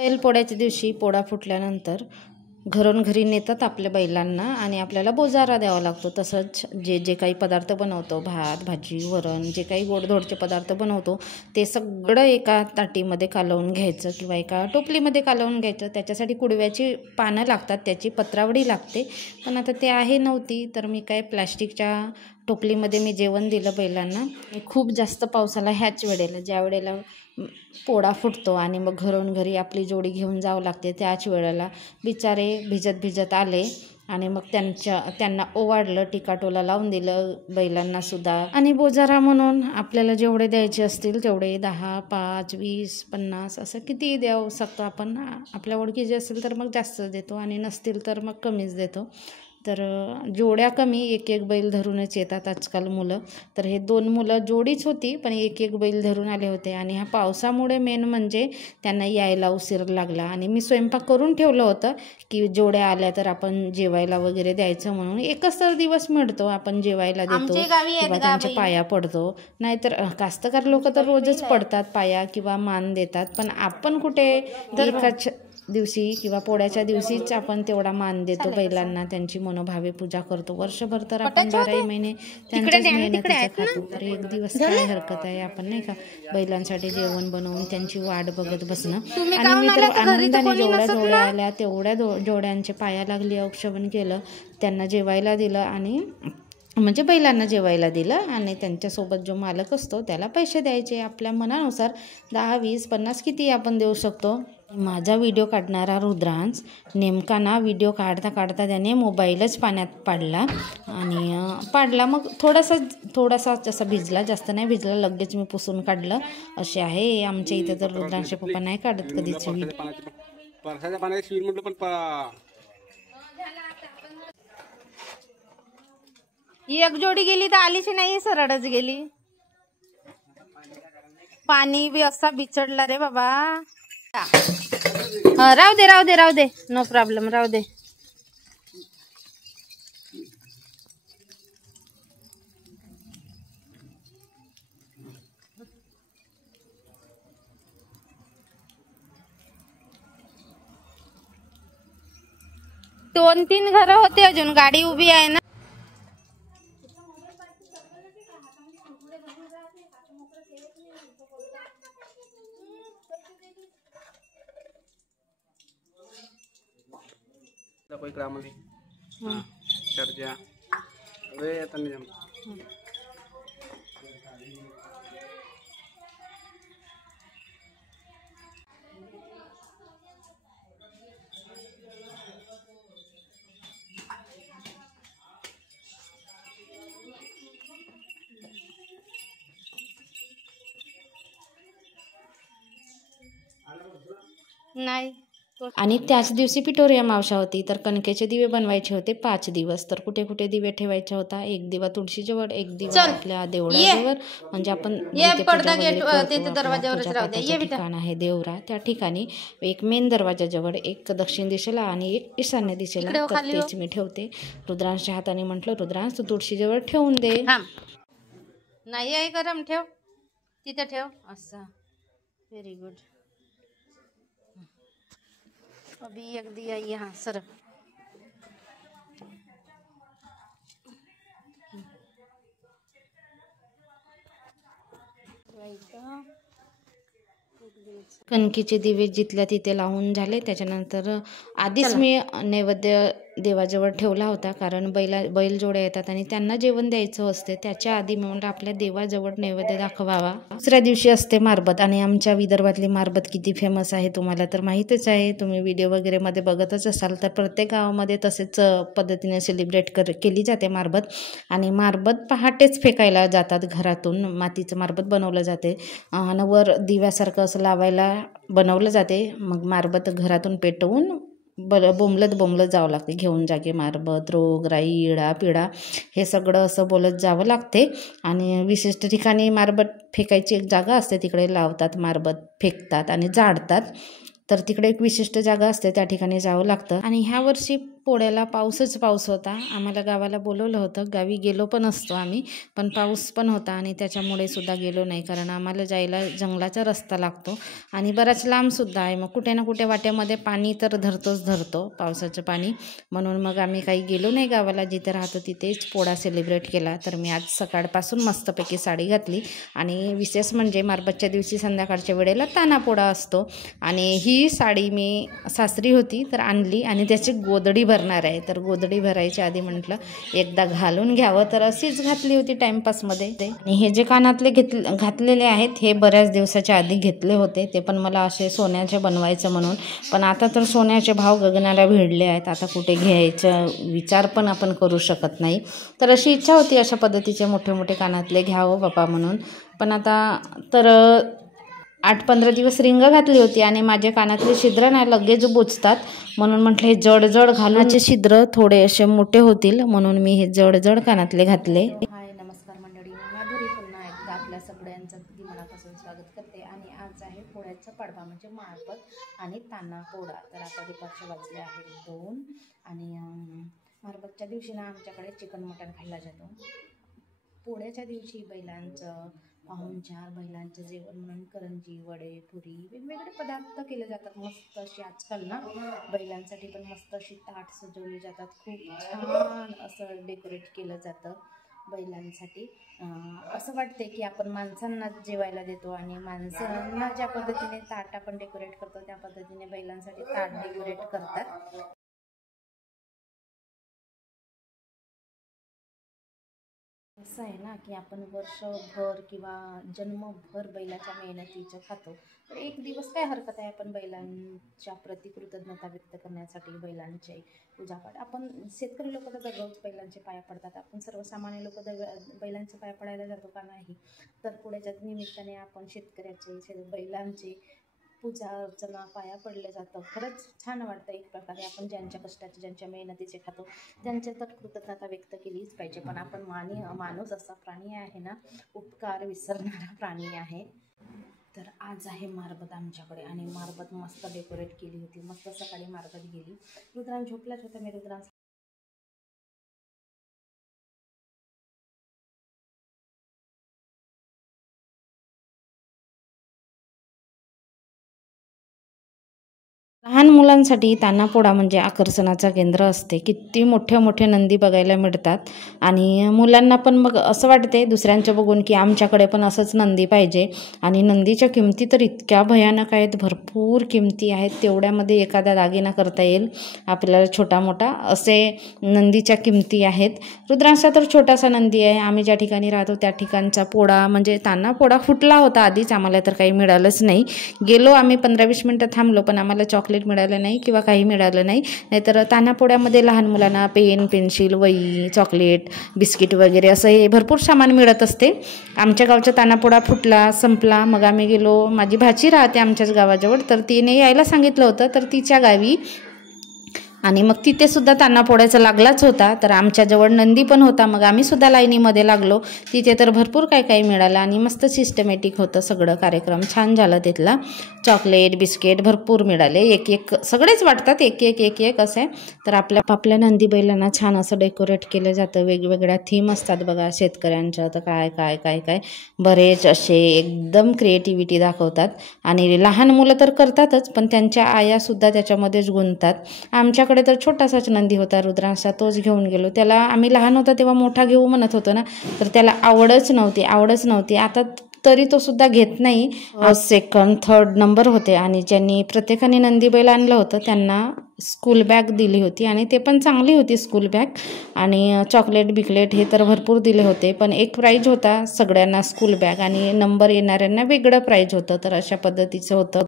बैलपोळ्याच्या दिवशी पोळा फुटल्यानंतर घरून घरी नेतात आपल्या बैलांना आणि आपल्याला बोजारा द्यावा लागतो। तसंच जे जे काही पदार्थ बनवतो, भात भाजी वरण जे काही गोडधोडचे पदार्थ बनवतो ते सगळं एका ताटीमध्ये कालवून घ्यायचं किंवा एका टोपलीमध्ये कालवून घ्यायचं। त्याच्यासाठी कुडव्याची पानं लागतात, त्याची पत्रावडी लागते, पण आता ते आहे नव्हती तर मी काय प्लास्टिकच्या टोपलीमध्ये मी जेवण दिलं बैलांना। खूप जास्त पाऊस आला ह्याच वेळेला, ज्या वेळेला पोळा फुटतो आणि मग घरून घरी आपली जोडी घेऊन जावं लागते, त्याच वेळेला बिचारे भिजत भिजत आले आणि मग त्यांना ओवाळलं, टिकाटोला लावून दिलं बैलांना सुद्धा। आणि बोजारा म्हणून आपल्याला जेवढे द्यायचे असतील तेवढे 10, 5, 20, 50 असं किती देऊ शकतो आपण। आपल्या ओळखीचे असेल तर मग जास्त देतो आणि नसतील तर मग कमीच देतो। तर जोड्या कमी, एक एक बैल धरूनच येतात आजकाल मुलं। तर हे 2 मुलं जोडीच होती पण एक एक बैल धरून आले होते आणि ह्या पावसामुळे मेन म्हणजे त्यांना यायला उशीर लागला। आणि मी स्वयंपाक करून ठेवलं होतं की जोड्या आल्या तर आपण जेवायला वगैरे द्यायचं म्हणून। एकच तर दिवस मिळतो, आपण जेवायला देतो किंवा त्यांच्या पाया पडतो, नाहीतर कास्तकार लोक तर रोजच पडतात पाया किंवा मान देतात, पण आपण कुठे एकाच दिवशी किंवा पोळ्याच्या दिवशीच आपण तेवढा मान देतो बैलांना, त्यांची मनोभावे पूजा करतो। वर्षभर तर आपण 12 महिने त्यांच्याच मेहनतीचं खातो, तर एक दिवस काय हरकत आहे आपण नाही का बैलांसाठी जेवण बनवून त्यांची वाट बघत बसणं। आणि मी तर आनंदाने जेवढ्या जोड्या आल्या तेवढ्या जोड्यांचे पाया लागली, औक्षवण केलं, त्यांना जेवायला दिलं आणि म्हणजे बैलांना जेवायला दिलं आणि त्यांच्यासोबत जो मालक असतो त्याला पैसे द्यायचे आपल्या मनानुसार, 10, 20, 50 किती आपण देऊ शकतो। माझा व्हिडिओ काढणारा रुद्रांश नेमका ना व्हिडिओ काढता काढता त्याने मोबाईलच पाण्यात पाडला आणि मग थोडासा जसा भिजला, जास्त नाही भिजला, लगेच मी पुसून काढलं। असे आहे आमच्या इथे तर रुद्रांशचे पप्पा नाही काढत कधीच व्हिडिओ। एक जोडी गेली तर आलीच नाही, सरळच गेली। पाणी बी असा बिचडला रे बाबा। राहू दे नो प्रॉब्लेम, राहू दे। दोन 3 घर होते, अजून गाडी उभी आहे ना। कोई काम नहीं कर जा वे आता नहीं हम नाही। आणि त्याच दिवशी पिठोरी अमावस्या होती, तर कणकेचे दिवे बनवायचे होते 5 दिवस। तर कुठे कुठे दिवे ठेवायचा होता, एक दिवा तुळशीजवळ, एक दिवा आपल्या देवळाजवळ, म्हणजे आपण ठिकाण आहे देवरा, त्या ठिकाणी एक मेन दरवाजाजवळ, एक दक्षिण दिशेला आणि एक ईशान्य दिशेला, तेच मी ठेवते। रुद्रांशच्या हाताने म्हटलं, रुद्रांश तू तुळशीजवळ ठेवून दे। नाही आहे गरम, ठेव तिथे ठेव, असं व्हेरी गुड। अभी एक दिया यहाँ सर, कणकीचे दिवे जिथल्या तिथे लावून झाले। त्याच्यानंतर आधीच मी नैवेद्य देवाजवळ ठेवला होता, कारण बैल जोड्या येतात आणि त्यांना जेवण द्यायचं असते, त्याच्या आधी मी म्हटलं आपल्या देवाजवळ नैवेद्य दाखवावा। दुसऱ्या दिवशी असते मारबत, आणि आमच्या विदर्भातली मारबत किती फेमस आहे तुम्हाला तर माहीतच आहे, तुम्ही व्हिडिओ वगैरे मध्ये बघतच असाल। तर प्रत्येक गावामध्ये तसेच पद्धतीने सेलिब्रेट केली जाते मारबत। आणि मारबत पहाटेच फेकायला जातात घरातून, मातीचं मारबत बनवलं जाते आणि वर दिव्यासारखं असं लावायला बनवलं जाते। मग मारबत घरातून पेटवून बोंबलत जावं लागते, घेऊन जागे मारबत, रोगराई, इडा पिडा हे सगळं असं बोलत जावं लागते। आणि विशिष्ट ठिकाणी मारबत फेकायची एक जागा असते, तिकडे लावतात मारबत, फेकतात आणि जाळतात, तर तिकडे एक विशिष्ट जागा असते, त्या ठिकाणी जावं लागतं। आणि ह्या वर्षी पोळ्याला पाऊसच पाऊस होता. आम्हाला गावाला बोलवलं होतं, गावी गेलो पण असतो आम्ही, पण पाऊस पण होता आणि त्याच्यामुळे सुद्धा गेलो नाही, कारण आम्हाला जायला जंगलाचा रस्ता लागतो आणि बराच लांबसुद्धा आहे. मग कुठे ना कुठे वाट्यामध्ये पाणी तर धरतो पावसाचं पाणी, म्हणून मग आम्ही काही गेलो नाही गावाला. जिथे राहतो तिथेच पोळा सेलिब्रेट केला. तर मी आज सकाळपासून मस्तपैकी साडी घातली आणि विशेष म्हणजे मारबतच्या दिवशी संध्याकाळच्या वेळेला ताना पोळा असतो आणि ही साडी मी सासरी होती तर आणली आणि त्याची गोदडी भरणार आहे. तर गोदडी भरायच्या आधी म्हटलं एकदा घालून घ्यावं, तर अशीच घातली होती टाईमपासमध्ये. आणि हे जे कानातले घातलेले आहेत हे बऱ्याच दिवसाच्या आधी घेतले होते, ते पण मला असे सोन्याचे बनवायचं म्हणून. पण आता तर सोन्याचे भाव गगनाला भिडले आहेत, आता कुठे घ्यायचं विचार पण आपण करू शकत नाही. तर अशी इच्छा होती अशा पद्धतीचे मोठे मोठे कानातले घ्यावं बापा म्हणून. पण आता तर 8-15 दिवस रिंग घातली होती आणि माझ्या कानातले छिद्र नाही लगेच बोचतात, म्हणून म्हटलं हे जड घालूनचे छिद्र थोडे असे मोठे होतील, म्हणून मी हे जड कानातले घातले. हाय, नमस्कार मंडळी. माधुरी पुन्हा एकदा आपल्या सगळ्यांचं अगदी मनापासून स्वागत करते. आणि आज आहे पोळ्याचा पाडवा म्हणजे मारबत आणि ताना पोळा. तर आता दुपारचे वाजले आहेत 2 आणि मारबतच्या दिवशी ना आमच्याकडे चिकन मटण खाल्ला जातो. पोळ्याच्या दिवशी बैलांचं पाहुणचार, बैलांचं जेवण म्हणून करंजी, वडे, पुरी वेगवेगळे पदार्थ केले जातात. मस्त अशी आजकाल ना बैलांसाठी पण मस्त अशी ताट सजवली जातात. खूप छान असं डेकोरेट केलं जातं बैलांसाठी. असं वाटते की आपण माणसांना जेवायला देतो आणि माणसांना ज्या पद्धतीने ताट आपण डेकोरेट करतो त्या पद्धतीने बैलांसाठी ताट डेकोरेट करतात. असं आहे ना की आपण वर्षभर किंवा जन्मभर बैलाच्या मेहनतीचं खातो, तर एक दिवस काय हरकत आहे आपण बैलांच्या प्रति कृतज्ञता व्यक्त करण्यासाठी बैलांचे पूजापाठ. आपण शेतकरी लोक तर दररोज बैलांचे पाया पडतात, आपण सर्वसामान्य लोक बैलांचे पाया पडायला जातो का नाही? तर पुढच्या निमित्ताने आपण शेतकऱ्याचे बैलांचे पूजा अर्चना पाया पडलं जातं. खरंच छान वाटतं एक प्रकारे. आपण ज्यांच्या कष्टाचे ज्यांच्या मेहनतीचे खातो त्यांच्या तर कृतज्ञता व्यक्त केलीच पाहिजे. पण आपण माणूस असा प्राणी आहे ना, उपकार विसरणारा प्राणी आहे. तर आज आहे मारबत आमच्याकडे आणि मारबत मस्त डेकोरेट केली होती. मस्त सकाळी मारबत गेली. रुद्रांश झोपलाच होता. मी रुद्रांश लहान मुलांसाठी तान्हापोळा म्हणजे आकर्षणाचं केंद्र असते. किती मोठे नंदी बघायला मिळतात आणि मुलांना पण मग असं वाटते दुसऱ्यांचं बघून की आमच्याकडे पण असंच नंदी पाहिजे. आणि नंदीच्या किमती तर इतक्या भयानक आहेत, भरपूर किमती आहेत. तेवढ्यामध्ये एखादा दागिना करता येईल आपल्याला छोटा मोठा, असे नंदीच्या किमती आहेत. रुद्रांशचा तर छोटासा नंदी आहे. आम्ही ज्या ठिकाणी राहतो त्या ठिकाणचा पोळा म्हणजे तान्हापोळा फुटला होता आधीच, आम्हाला तर काही मिळालंच नाही. गेलो आम्ही 15-20 मिनटं थांबलो पण आम्हाला चॉकलेट मिळालं नाही किंवा काही मिळालं नाही. नाहीतर तान्हापोळ्यामध्ये लहान मुलांना पेन, पेन्सिल, वही, चॉकलेट, बिस्किट वगैरे असं हे भरपूर सामान मिळत असते. आमच्या गावचा तान्हापोळा फुटला, संपला. मग आम्ही गेलो, माझी भाची राहते आमच्याच गावाजवळ, तर तिने यायला सांगितलं होतं तर तिच्या गावी, आणि मग तिथे सुद्धा तान्हापोळ्याचा लागलाच होता. तर आमच्याजवळ नंदी पण होता. मग आम्ही सुद्धा लाईनीमध्ये लागलो. तिथे तर भरपूर काही मिळालं आणि मस्त सिस्टमॅटिक होतं सगळं. कार्यक्रम छान झाला तिथला. चॉकलेट, बिस्किट भरपूर मिळाले. एक सगळेच वाटतात, एक असे. तर आपल्या नंदी बैलांना छान असं डेकोरेट केलं जातं. वेगवेगळ्या थीम असतात बघा शेतकऱ्यांच्या, तर काय बरेच असे एकदम क्रिएटिव्हिटी दाखवतात. आणि लहान मुलं तर करतातच पण त्यांच्या आयासुद्धा त्याच्यामध्येच गुंततात. आमच्याकडे तर छोटासाच नंदी होता रुद्रांशचा, तोच घेऊन गेलो. त्याला आम्ही लहान होता तेव्हा मोठा घेऊ म्हणत होतो ना, तर त्याला आवडच नव्हती. आता तरी तो सुद्धा घेत नाही. 2nd, 3rd नंबर होते आणि ज्यांनी प्रत्येकाने नंदी बैल आणलं होतं त्यांना स्कूल बॅग दिली होती आणि ते पण चांगली होती स्कूल बॅग. आणि चॉकलेट बिकलेट हे तर भरपूर दिले होते. पण एक प्राईज होता सगळ्यांना स्कूल बॅग आणि नंबर येणाऱ्यांना वेगळं प्राईज होतं. तर अशा पद्धतीचं होतं.